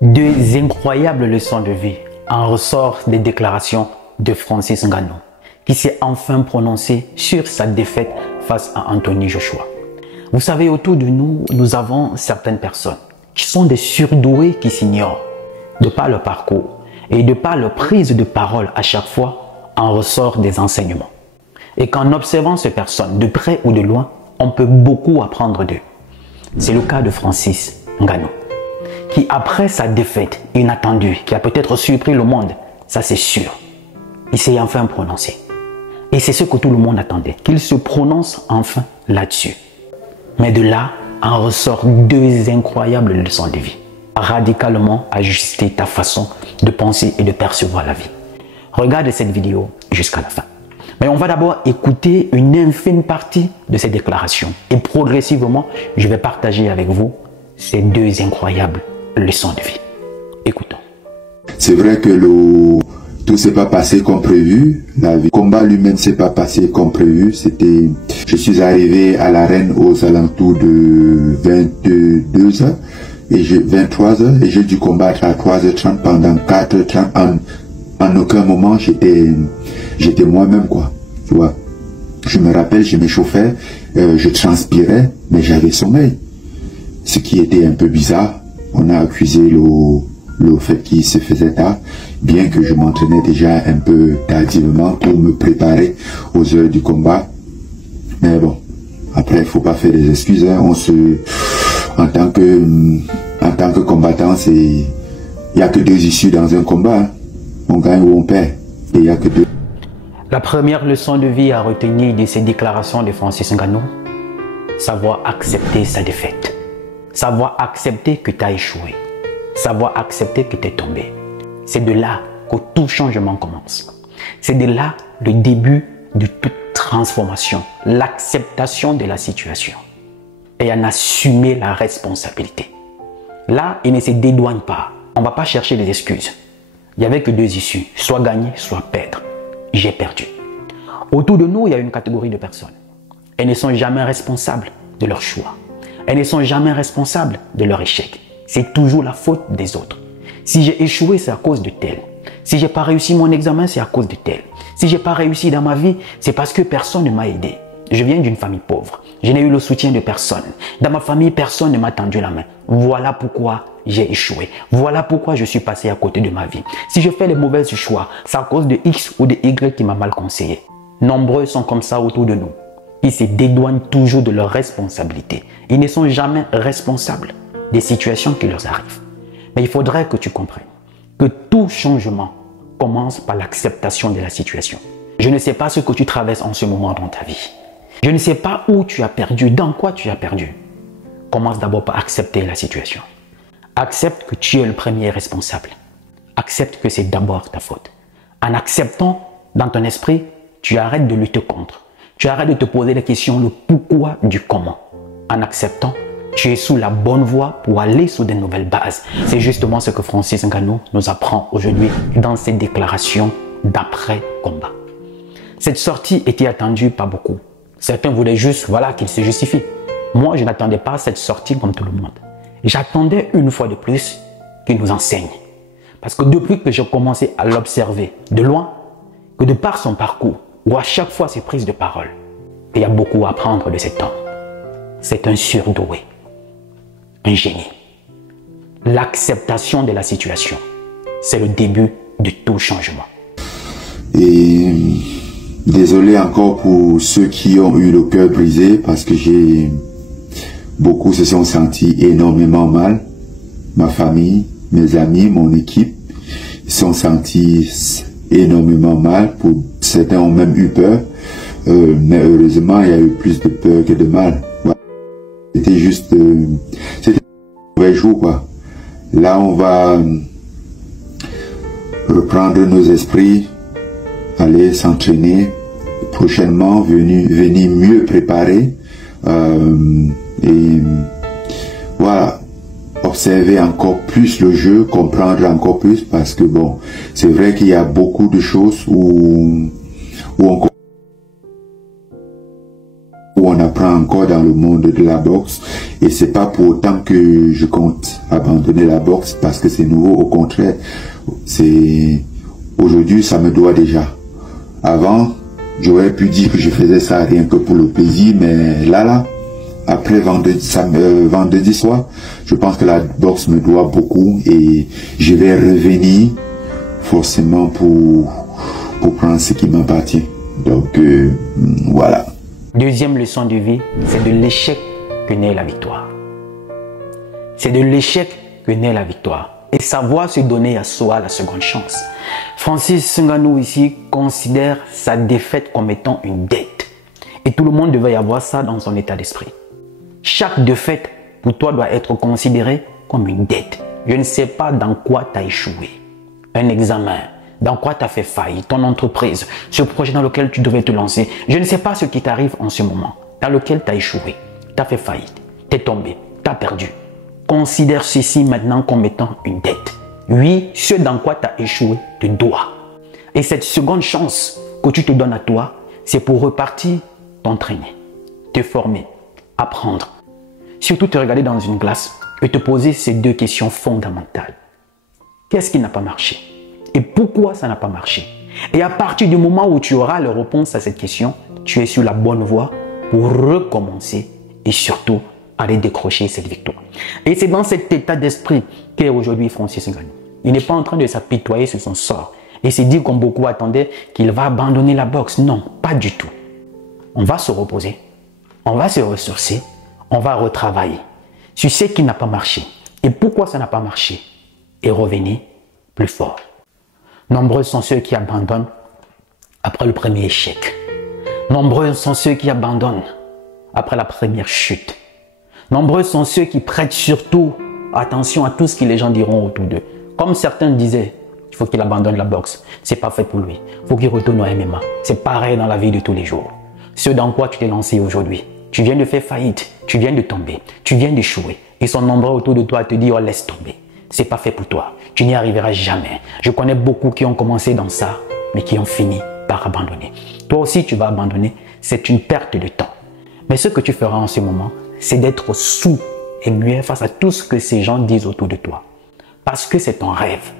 Deux incroyables leçons de vie en ressort des déclarations de Francis Ngannou, qui s'est enfin prononcé sur sa défaite face à Anthony Joshua. Vous savez, autour de nous, nous avons certaines personnes qui sont des surdoués qui s'ignorent. De par leur parcours et de par leur prise de parole à chaque fois, en ressort des enseignements. Et qu'en observant ces personnes, de près ou de loin, on peut beaucoup apprendre d'eux. C'est le cas de Francis Ngannou, qui après sa défaite inattendue, qui a peut-être surpris le monde, ça c'est sûr, il s'est enfin prononcé. Et c'est ce que tout le monde attendait, qu'il se prononce enfin là-dessus. Mais de là, en ressort deux incroyables leçons de vie. Radicalement ajuster ta façon de penser et de percevoir la vie. Regarde cette vidéo jusqu'à la fin. Mais on va d'abord écouter une infime partie de ces déclarations. Et progressivement, je vais partager avec vous ces deux incroyables leçons de vie. Écoutons. C'est vrai que tout s'est pas passé comme prévu. Le combat lui-même s'est pas passé comme prévu. Je suis arrivé à l'arène aux alentours de 22h et 23h et j'ai dû combattre à 3h30 pendant 4h30. En aucun moment j'étais moi-même, quoi. Tu vois. Je me rappelle, je m'échauffais, je transpirais, mais j'avais sommeil. Ce qui était un peu bizarre. On a accusé le fait qu'il se faisait tard, bien que je m'entraînais déjà un peu tardivement pour me préparer aux heures du combat. Mais bon, après, il faut pas faire des excuses. Hein. En tant que combattant, il n'y a que deux issues dans un combat. Hein. On gagne ou on perd. Et il n'y a que deux. La première leçon de vie à retenir de ces déclarations de Francis Ngannou, savoir accepter sa défaite. Savoir accepter que tu as échoué. Savoir accepter que tu es tombé. C'est de là que tout changement commence. C'est de là le début de toute transformation. L'acceptation de la situation. Et en assumer la responsabilité. Là, il ne se dédouane pas. On ne va pas chercher des excuses. Il n'y avait que deux issues, soit gagner, soit perdre. J'ai perdu. Autour de nous, il y a une catégorie de personnes. Elles ne sont jamais responsables de leur choix. Elles ne sont jamais responsables de leur échec. C'est toujours la faute des autres. Si j'ai échoué, c'est à cause de tel. Si j'ai pas réussi mon examen, c'est à cause de tel. Si j'ai pas réussi dans ma vie, c'est parce que personne ne m'a aidé. Je viens d'une famille pauvre. Je n'ai eu le soutien de personne. Dans ma famille, personne ne m'a tendu la main. Voilà pourquoi j'ai échoué. Voilà pourquoi je suis passé à côté de ma vie. Si je fais les mauvais choix, c'est à cause de X ou de Y qui m'a mal conseillé. Nombreux sont comme ça autour de nous. Ils se dédouanent toujours de leurs responsabilités. Ils ne sont jamais responsables des situations qui leur arrivent. Mais il faudrait que tu comprennes que tout changement commence par l'acceptation de la situation. Je ne sais pas ce que tu traverses en ce moment dans ta vie. Je ne sais pas où tu as perdu, dans quoi tu as perdu. Commence d'abord par accepter la situation. Accepte que tu es le premier responsable. Accepte que c'est d'abord ta faute. En acceptant, dans ton esprit, tu arrêtes de lutter contre. Tu arrêtes de te poser la question le pourquoi du comment. En acceptant, tu es sous la bonne voie pour aller sur de nouvelles bases. C'est justement ce que Francis Ngannou nous apprend aujourd'hui dans ses déclarations d'après-combat. Cette sortie était attendue par beaucoup. Certains voulaient juste, qu'il se justifie. Moi, je n'attendais pas cette sortie comme tout le monde. J'attendais une fois de plus qu'il nous enseigne. Parce que depuis que j'ai commencé à l'observer de loin, que de par son parcours, ou à chaque fois ses prises de parole, il y a beaucoup à apprendre de cet homme. C'est un surdoué, un génie. L'acceptation de la situation, c'est le début de tout changement. Et désolé encore pour ceux qui ont eu le cœur brisé, parce que beaucoup se sont sentis énormément mal. Ma famille, mes amis, mon équipe se sont sentis énormément mal. Certains ont même eu peur. Mais heureusement, il y a eu plus de peur que de mal. Ouais. C'était juste... c'était un mauvais jour, quoi. Là, on va reprendre nos esprits, aller s'entraîner, prochainement venir mieux préparer. Et voilà, observer encore plus le jeu, comprendre encore plus, parce que bon, c'est vrai qu'il y a beaucoup de choses où où on apprend encore dans le monde de la boxe. Et c'est pas pour autant que je compte abandonner la boxe parce que c'est nouveau. Au contraire, aujourd'hui, ça me doit déjà. Avant, j'aurais pu dire que je faisais ça rien que pour le plaisir, mais là, après vendredi soir, je pense que la boxe me doit beaucoup et je vais revenir forcément pour prendre ce qui m'appartient. Donc, voilà. Deuxième leçon de vie, c'est de l'échec que naît la victoire. C'est de l'échec que naît la victoire. Et savoir se donner à soi la seconde chance. Francis Ngannou ici considère sa défaite comme étant une dette. Et tout le monde devait y avoir ça dans son état d'esprit. Chaque défaite pour toi doit être considérée comme une dette. Je ne sais pas dans quoi tu as échoué. Un examen, dans quoi tu as fait faillite, ton entreprise, ce projet dans lequel tu devais te lancer. Je ne sais pas ce qui t'arrive en ce moment, dans lequel tu as échoué, tu as fait faillite, tu es tombé, tu as perdu. Considère ceci maintenant comme étant une dette. Oui, ce dans quoi tu as échoué te doit. Et cette seconde chance que tu te donnes à toi, c'est pour repartir, t'entraîner, te former, apprendre. Surtout te regarder dans une glace et te poser ces deux questions fondamentales. Qu'est-ce qui n'a pas marché? Et pourquoi ça n'a pas marché? Et à partir du moment où tu auras la réponse à cette question, tu es sur la bonne voie pour recommencer et surtout aller décrocher cette victoire. Et c'est dans cet état d'esprit qu'est aujourd'hui Francis Ngannou. Il n'est pas en train de s'apitoyer sur son sort et se dire comme beaucoup attendaient qu'il va abandonner la boxe. Non, pas du tout. On va se reposer, on va se ressourcer, on va retravailler sur ce qui n'a pas marché et pourquoi ça n'a pas marché et revenir plus fort. Nombreux sont ceux qui abandonnent après le premier échec. Nombreux sont ceux qui abandonnent après la première chute. Nombreux sont ceux qui prêtent surtout attention à tout ce que les gens diront autour d'eux. Comme certains disaient, il faut qu'il abandonne la boxe. C'est pas fait pour lui. Il faut qu'il retourne au MMA. C'est pareil dans la vie de tous les jours. Ce dans quoi tu t'es lancé aujourd'hui. Tu viens de faire faillite. Tu viens de tomber. Tu viens d'échouer. Ils sont nombreux autour de toi à te dire, oh, laisse tomber. C'est pas fait pour toi. Tu n'y arriveras jamais. Je connais beaucoup qui ont commencé dans ça, mais qui ont fini par abandonner. Toi aussi, tu vas abandonner. C'est une perte de temps. Mais ce que tu feras en ce moment, c'est d'être sourd et muet face à tout ce que ces gens disent autour de toi. Parce que c'est ton rêve.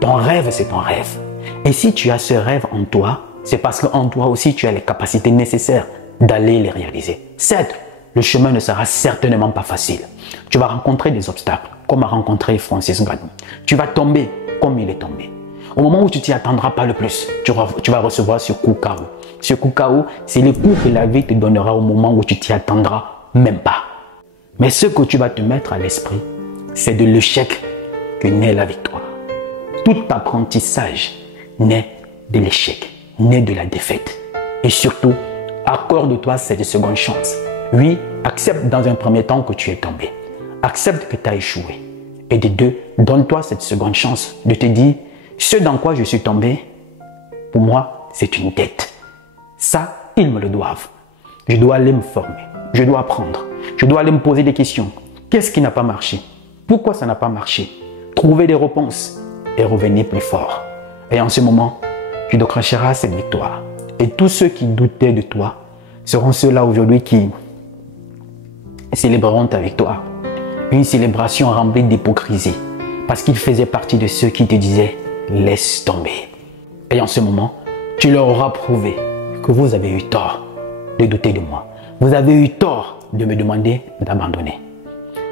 Ton rêve, c'est ton rêve. Et si tu as ce rêve en toi, c'est parce qu'en toi aussi, tu as les capacités nécessaires d'aller les réaliser. Certes, le chemin ne sera certainement pas facile. Tu vas rencontrer des obstacles, comme a rencontré Francis Ngannou. Tu vas tomber comme il est tombé. Au moment où tu t'y attendras pas le plus, tu vas recevoir ce coup KO. Ce coup KO, c'est le coup que la vie te donnera au moment où tu t'y attendras même pas. Mais ce que tu vas te mettre à l'esprit, c'est de l'échec que naît la victoire. Tout apprentissage naît de l'échec, naît de la défaite. Et surtout, accorde-toi cette seconde chance. Oui, accepte dans un premier temps que tu es tombé. Accepte que tu as échoué. Et de deux, donne-toi cette seconde chance de te dire, ce dans quoi je suis tombé, pour moi, c'est une dette. Ça, ils me le doivent. Je dois aller me former. Je dois apprendre. Je dois aller me poser des questions. Qu'est-ce qui n'a pas marché? Pourquoi ça n'a pas marché? Trouver des réponses et revenir plus fort. Et en ce moment, tu décrocheras cette victoire. Et tous ceux qui doutaient de toi seront ceux-là aujourd'hui qui célébreront ta victoire. Une célébration remplie d'hypocrisie. Parce qu'ils faisaient partie de ceux qui te disaient « laisse tomber ». Et en ce moment, tu leur auras prouvé que vous avez eu tort de douter de moi. Vous avez eu tort de me demander d'abandonner.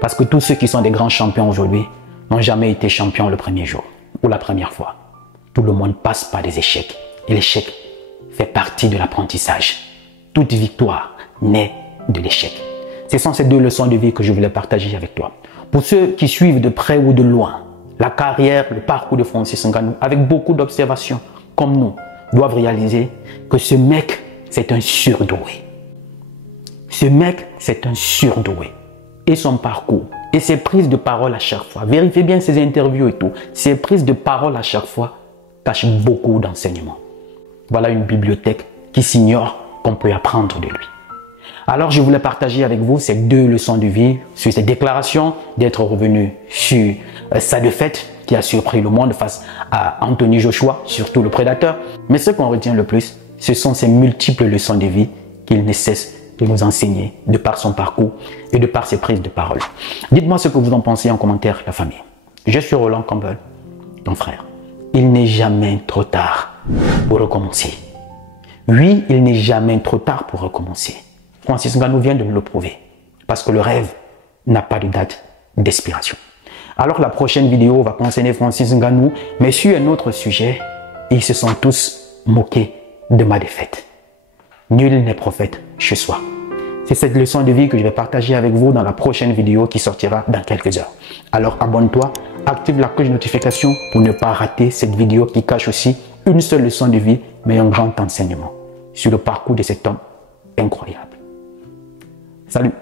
Parce que tous ceux qui sont des grands champions aujourd'hui n'ont jamais été champions le premier jour ou la première fois. Tout le monde passe par des échecs. Et l'échec fait partie de l'apprentissage. Toute victoire naît de l'échec. Ce sont ces deux leçons de vie que je voulais partager avec toi. Pour ceux qui suivent de près ou de loin la carrière, le parcours de Francis Ngannou, avec beaucoup d'observations, comme nous, doivent réaliser que ce mec, c'est un surdoué. Ce mec, c'est un surdoué. Et son parcours, et ses prises de parole à chaque fois, vérifiez bien ses interviews et tout, ses prises de parole à chaque fois cachent beaucoup d'enseignements. Voilà une bibliothèque qui s'ignore qu'on peut apprendre de lui. Alors je voulais partager avec vous ces deux leçons de vie sur cette déclaration d'être revenu sur sa défaite qui a surpris le monde face à Anthony Joshua, surtout le prédateur. Mais ce qu'on retient le plus, ce sont ces multiples leçons de vie qu'il ne cesse de nous enseigner de par son parcours et de par ses prises de parole. Dites-moi ce que vous en pensez en commentaire, la famille. Je suis Roland Campbell, ton frère. Il n'est jamais trop tard pour recommencer. Oui, il n'est jamais trop tard pour recommencer. Francis Ngannou vient de nous le prouver. Parce que le rêve n'a pas de date d'expiration. Alors la prochaine vidéo va concerner Francis Ngannou, mais sur un autre sujet, ils se sont tous moqués de ma défaite. Nul n'est prophète chez soi. C'est cette leçon de vie que je vais partager avec vous dans la prochaine vidéo qui sortira dans quelques heures. Alors abonne-toi, active la cloche de notification pour ne pas rater cette vidéo qui cache aussi une seule leçon de vie, mais un grand enseignement sur le parcours de cet homme incroyable. Salut!